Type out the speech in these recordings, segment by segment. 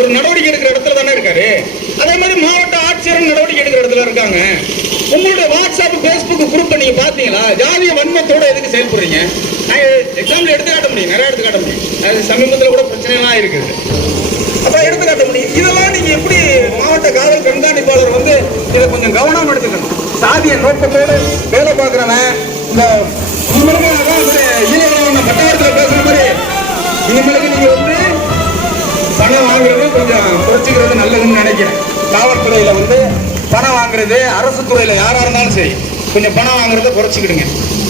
அவர் நடவடிக்கை எடுக்கிற இடத்துல தானே இருக்காரு. அதே மாதிரி மாவட்ட ஆட்சியர் நடவடிக்கை எடுக்கிற இடத்துல இருக்காங்க. உங்களுடைய வாட்ஸ்அப் பேஸ்புக் குரூப்பை நீங்க பாத்தீங்களா? ஜாதிய வன்மத்தோட எதுக்கு செயல்படுறீங்க? எக்ஸாம்பிள் எடுத்து காட்ட முடியும், நிறைய எடுத்து காட்ட முடியும். அது சமீபத்தில் கூட பிரச்சனைலாம் இருக்குது. அப்புறம் எடுத்து காட்ட முடியும். இதெல்லாம் நீங்க எப்படி மாவட்ட காவல் கண்காணிப்பாளர் வந்து இதை கொஞ்சம் கவனம் எடுத்துக்கணும். சாதிய நோக்கத்தோடு வேலை பார்க்கிறவன் இந்த பட்டவரத்தில் பேசுற மாதிரி இனிமேலுக்கு நீங்க வந்து பணம் வாங்குறது கொஞ்சம் குறைச்சிக்கிறது நல்லதுன்னு நினைக்கிறேன். காவல்துறையில வந்து பணம் வாங்குறது, அரசு துறையில யாரா இருந்தாலும் சரி, கொஞ்சம் பணம் வாங்குறத குறைச்சிக்கிடுங்க.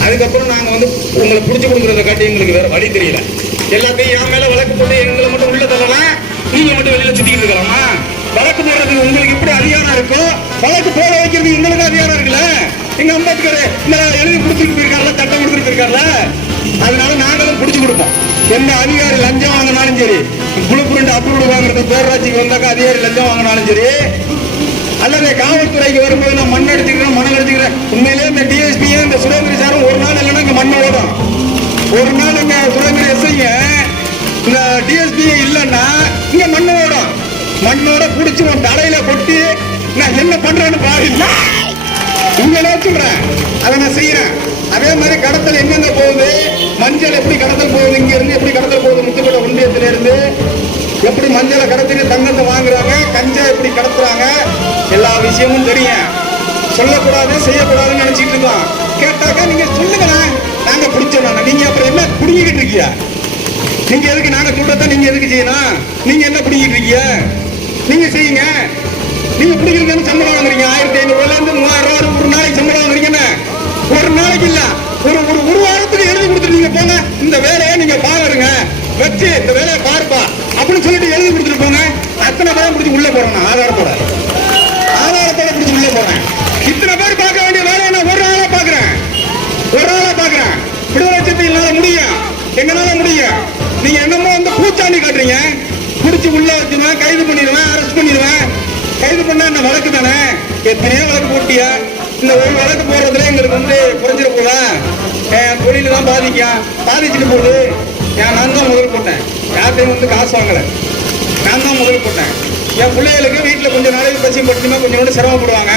அதுக்கப்புறம் நாங்க வந்து உங்களை புடிச்சு கொடுக்கறத காட்டி எங்களுக்கு வேற வழி தெரியல. எல்லாத்தையும் என் மேல வழக்கு போட்டு எங்களை மட்டும் உள்ள தரலாம், நீங்க மட்டும் வெளியில சுத்திக்கிட்டு இருக்கலாமா? வழக்கு போடுறதுக்கு உங்களுக்கு எப்படி அதிகாரம் இருக்கோ, வழக்கு போட வைக்கிறது உங்களுக்கு அதிகாரம் இருக்குல்ல. எங்க அம்பேத்கர் இந்த எழுதி கொடுத்துட்டு போயிருக்காருல, சட்டம் கொடுத்துட்டு போயிருக்காருல, அதனால நாங்களும் புடிச்சு கொடுப்போம். எந்த அதிகாரி லஞ்சம் வாங்கினாலும் சரி, புளு புரண்டு அப்ரூவல் வாங்குறது பேரூராட்சிக்கு வந்தாக்கா அதிகாரி லஞ்சம் வாங்கினாலும் சரி, அல்லது காவல்துறைக்கு வரும்போது நான் மண் அடிச்சுக்கிறேன் மணல் அடிச்சுக்கிறேன். உண்மையிலே இந்த டிஎஸ்பியும் இந்த சுரேந்திர சாரும் ஒரு நாள் இல்லைன்னா இங்க மண்ணை ஓடும். ஒரு நாள் இங்க சுரேந்திர எஸ்ஐங்க இந்த டிஎஸ்பி இல்லைன்னா இங்க மண்ணு ஓடும். மண்ணோட புடிச்சு உன் தலையில கொட்டி நான் என்ன பண்றேன்னு பாருங்க. உங்களே சொல்றேன், அதை நான் செய்யறேன். அதே மாதிரி கடத்தல் எங்கெங்க போகுது, மஞ்சள் எப்படி கடத்தல் போகுது, இங்க இருந்து எப்படி கடத்தல் போகுது, முத்துப்பட்ட ஒன்றியத்தில இருந்து எப்படி மஞ்சளை கடத்திட்டு தங்கத்தை வாங்குறாங்க, கஞ்சா எப்படி கடத்துறாங்க, எல்லா விஷயமும் தெரியும். சொல்லக்கூடாது செய்யக்கூடாதுன்னு நினைச்சிட்டு இருக்கோம். கேட்டாக்கா நீங்க சொல்லுங்களேன், நாங்க பிடிச்சோம். நீங்க அப்புறம் என்ன பிடிங்கிட்டு இருக்கீங்க? நீங்க எதுக்கு நாங்க சொல்றத நீங்க எதுக்கு செய்யணும்? நீங்க என்ன பிடிங்கிட்டு இருக்கீங்க? நீங்க செய்யுங்க. நீங்க பிடிக்கிறதுன்னு சம்பளம் வாங்குறீங்க, 1500 இருந்து 3000 ஒரு நாளைக்கு சம்பளம் வாங்குறீங்கன்னு. ஒரு நாளைக்கு இல்ல, ஒரு வாரத்துக்கு எழுதி கொடுத்துட்டு நீங்க போங்க, இந்த வேலையை நீங்க பாருங்க வச்சு இந்த வேலையை பார்ப்பா அப்படின்னு சொல்லிட்டு எழுதி கொடுத்துட்டு போங்க. அத்தனை பேரும் பிடிச்சி உள்ள போறேன், ஆதாரத்தோட பிடிச்சி உள்ள போறேன். இத்தனை பேர் பார்க்க வேண்டிய வேலையை நான் ஒரு ஆளா பாக்குறேன். விடுதலை சிறுத்தைகளால முடியும், எங்களால முடியும். நீங்க என்னமோ வந்து பூச்சாண்டி காட்டுறீங்க. பிடிச்சி உள்ள வச்சுருவேன், கைது பண்ணிடுவேன், அரெஸ்ட் பண்ணிடுவேன். கைது பண்ணா என்ன வழக்கு தானே? எத்தனையோ வழக்கு போட்டியா? இந்த ஒரு வழக்கு போடுறதுல எங்களுக்கு வந்து குறைஞ்சிட போதா? என் தொழில தான் பாதிச்சுட்டு போகுது. நான் தான் முதல் போட்டேன், யார்ட்டையும் வந்து காசு வாங்கலை, நான் தான் முதல் போட்டேன். என் பிள்ளைகளுக்கு வீட்டில் கொஞ்சம் நாளைக்கு பசி பட்டுனா கொஞ்சம் கூட சிரமப்படுவாங்க.